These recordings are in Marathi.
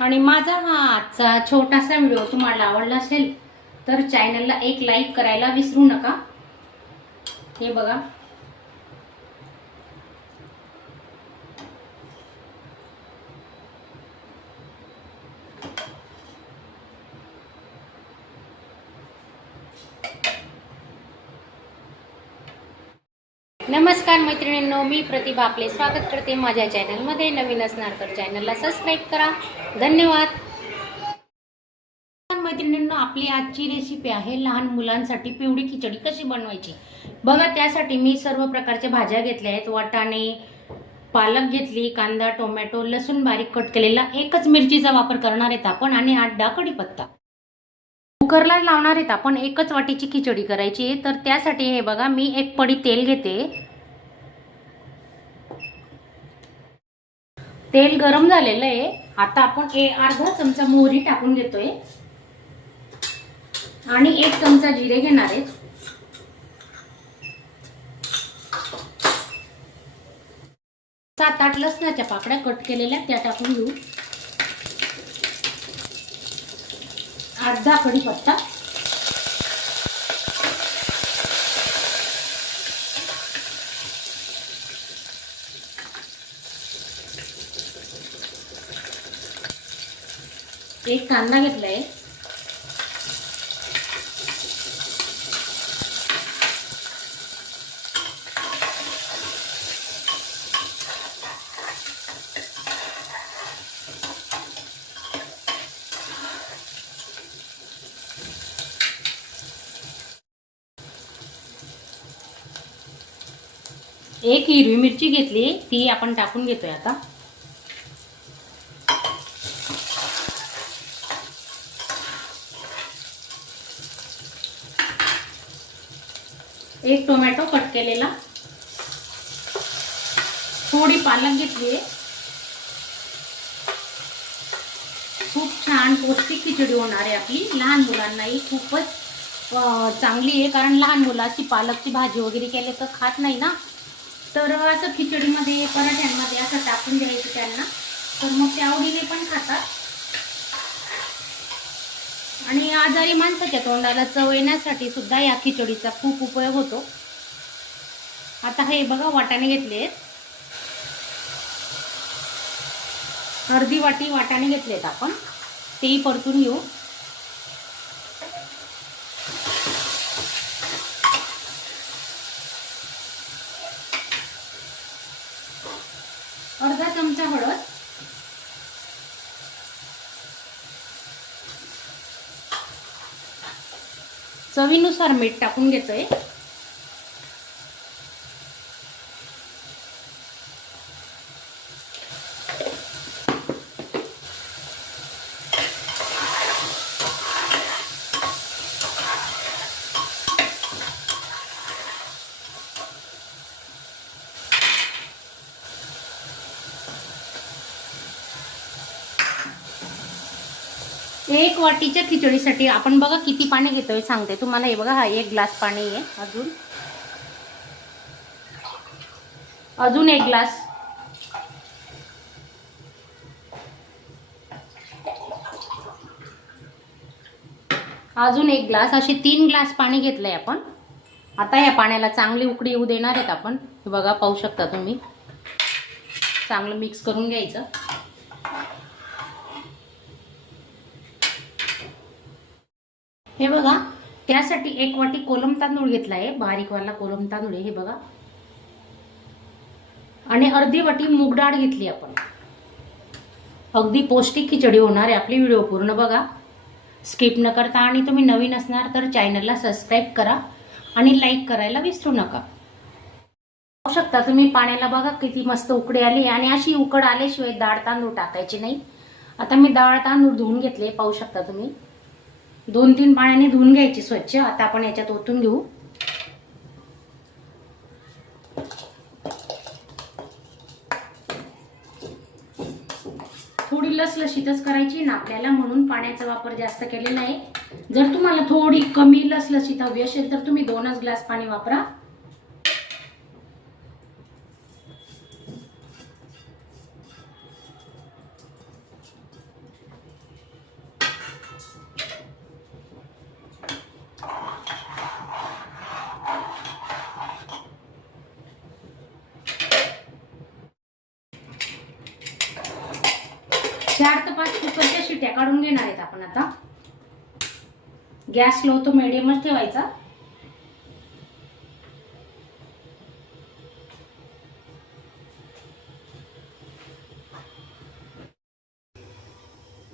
आणि माझा हा आजचा छोटासा व्हिडिओ तुम्हाला आवडला असेल तर चॅनलला एक लाईक करायला विसरू नका. हे बघा. नमस्कार मैत्रिणींनो मी प्रतिभा आपले स्वागत करते. माझ्या चॅनलमध्ये नवीन असणार तर चॅनलला सबस्क्राईब करा. धन्यवाद. मैत्रिणींनो आपली आजची रेसिपी आहे लहान मुलांसाठी पिवळी खिचडी कशी बनवायची? बघा त्यासाठी मी सर्व प्रकारच्या भाज्या घेतल्या आहेत. वाटाणे पालक घेतली कांदा टोमॅटो लसूण बारीक कट केलेला एकच मिरचीचा वापर करणार आहेत आपण आणि आठ डाकडी कढीपत्ता कुकरला लावणार आहेत. आपण एकच वाटीची खिचडी करायची आहे. तर त्यासाठी हे बघा मी एक पडी तेल घेते. तेल गरम झालेलं आहे. आता आपण ए अर्धा चमचा मोहरी टाकून घेतोय. आणि एक चमचा जिरे घेणार आहे. सात आठ लसणाच्या पाकड्या कट केलेल्या त्या टाकून घेऊ. अर्धा कढीपत्ता एक कांदा आहे एक हिरवी मिरची घेतली ती आपण टाकून घेतोय आता. एक टोमॅटो कट केलेला. थोडी पालक घेतली. खूप छान पौष्टिक खिचडी होणार आहे आपली. लहान मुलांनाही खूपच चांगली आहे. कारण लहान मुलाची पालकची भाजी वगैरे केली तर खात नाही ना. तर असं खिचडीमध्ये पराठ्यांमध्ये असं टाकून द्यायचं त्यांना. तर मग ते आवडीने पण खातात. आणि आजारी माणसाच्या तोंडाला चव येण्यासाठी सुद्धा या खिचडीचा खूप उपयोग होतो. आता हे बघा वाटाणे घेतले आहेत. अर्धी वाटी वाटाणे घेतलेत आपण. तेही परतून घेऊ अर्धा चमचा हळद चवीनुसार मीठ टाकून घ्यायचं आहे एक वाटीच्या खिचडीसाठी आपण बघा किती पाणी घेतोय सांगते तुम्हाला. हे बघा हा एक ग्लास पाणी आहे अजून. अजून एक ग्लास. अजून एक ग्लास. असे तीन ग्लास पाणी घेतलंय आपण. आता या पाण्याला चांगली उकडी येऊ देणार आहेत आपण. बघा पाहू शकता तुम्ही. चांगलं मिक्स करून घ्यायचं. हे बघा त्यासाठी एक वाटी कोलम तांदूळ घेतला आहे बारीकवाला कोलम तांदूळ आहे हे बघा. आणि अर्धी वाटी मूग डाळ घेतली आपण. अगदी पौष्टिक खिचडी होणार आहे आपली व्हिडिओ पूर्ण बघा. स्किप न करता आणि तुम्ही नवीन असणार तर चॅनलला सबस्क्राईब करा आणि लाईक करायला विसरू नका. पाहू शकता तुम्ही पाण्याला बघा किती मस्त उकडी आली आणि अशी उकड आल्याशिवाय डाळ तांदूळ टाकायची नाही. आता मी डाळ तांदूळ धुवून घेतले पाहू शकता तुम्ही. दोन तीन पाण्याने धुवून घ्यायची स्वच्छ. आता आपण याच्यात ओतून घेऊ. थोडी लसलशीतच करायची ना आपल्याला म्हणून पाण्याचा वापर जास्त केलेला आहे. जर तुम्हाला थोडी कमी लसलशीत हवी असेल तर तुम्ही दोनच ग्लास पाणी वापरा. चार ते पाच कुकरच्या शिट्या काढून घेणार आहेत आपण आता. गॅस लो तो मिडियमच ठेवायचा.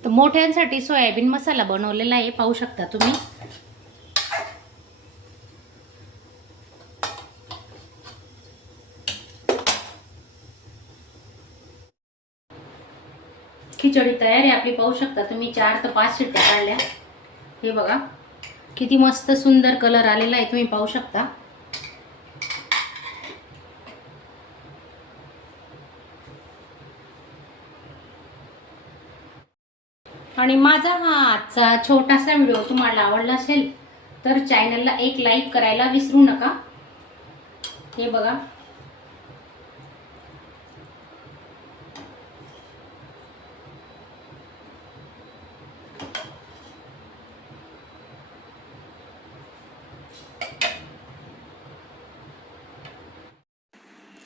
तर मोठ्यांसाठी सोयाबीन मसाला बनवलेला आहे पाहू शकता तुम्ही. खिचडी तयार आहे आपली पाहू शकता. तुम्ही चार ते पाच शिट्ट्या काढल्या. हे बघा. किती मस्त सुंदर कलर आलेला आहे. तुम्ही पाहू शकता. आणि माझा हा आजचा छोटासा व्हिडिओ तुम्हाला आवडला असेल तर चॅनलला एक लाईक करायला विसरू नका. हे बघा.